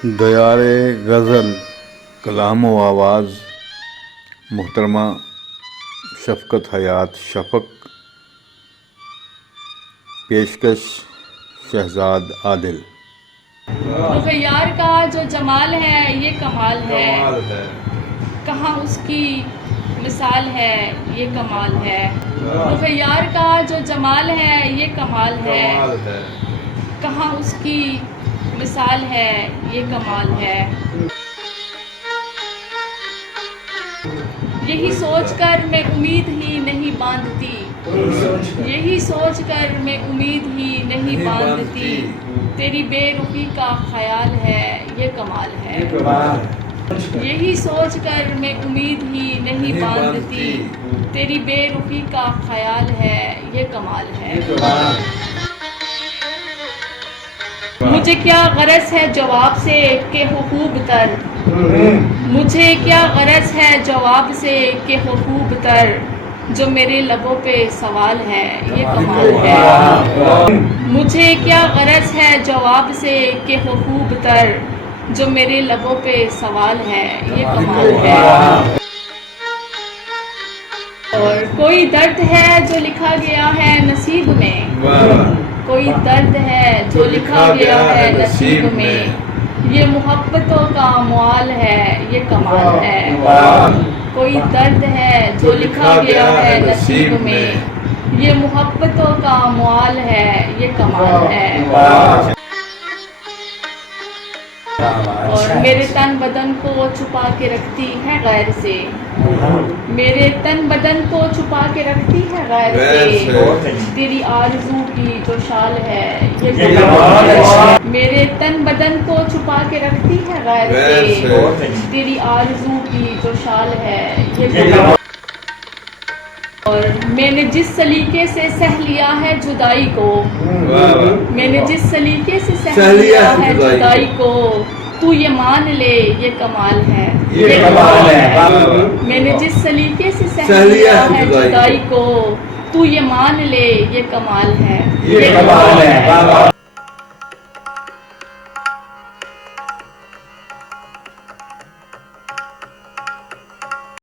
दयारे गज़ल कलाम व आवाज़ मोहतरमा शफ़क़त हयात शफ़क़। पेशकश शहजाद आदिल। रुख़ यार का जो जमाल है ये कमाल है, कहाँ उसकी मिसाल है ये कमाल है। रुख़ यार का जो जमाल है ये कमाल है, कहाँ उसकी मिसाल है ये कमाल है। यही सोचकर मैं उम्मीद ही नहीं बांधती, यही सोचकर मैं उम्मीद ही नहीं बांधती, तेरी बेरुखी का ख्याल है ये कमाल है। यही सोचकर मैं उम्मीद ही नहीं बांधती, तेरी बेरुखी का ख्याल है ये कमाल है। मुझे क्या गरज है जवाब से कि हो खूब तर, मुझे क्या गरज है जवाब से कि हो खूब तर, जो मेरे लबों पे सवाल है ये कमाल है। मुझे क्या गरज है जवाब से कि हो खूब तर, जो मेरे लबों पे सवाल है ये कमाल है। और कोई दर्द है जो लिखा गया है नसीब में, कोई दर्द है जो लिखा गया है नसीब में, ये मोहब्बतों का मुआल है ये कमाल है। कोई दर्द है जो लिखा गया है नसीब में, ये मोहब्बतों का मुआल है ये कमाल है। और मेरे तन बदन को छुपा के रखती है गैर से, मेरे तन बदन को छुपा के रखती है गैर से, तेरी आरज़ू की जो शाल है ये कमाल है। मेरे तन बदन को छुपा के रखती है गैर से, तेरी आरज़ू की जो शाल है ये कमाल। और मैंने जिस सलीके से सह लिया है जुदाई को, मैंने जिस सलीके से सह लिया है जुदाई को, तू ये मान ले ये कमाल है ये कमाल है। मैंने जिस सलीके से सह लिया है जुदाई को, तू ये मान ले ये कमाल है ये कमाल है।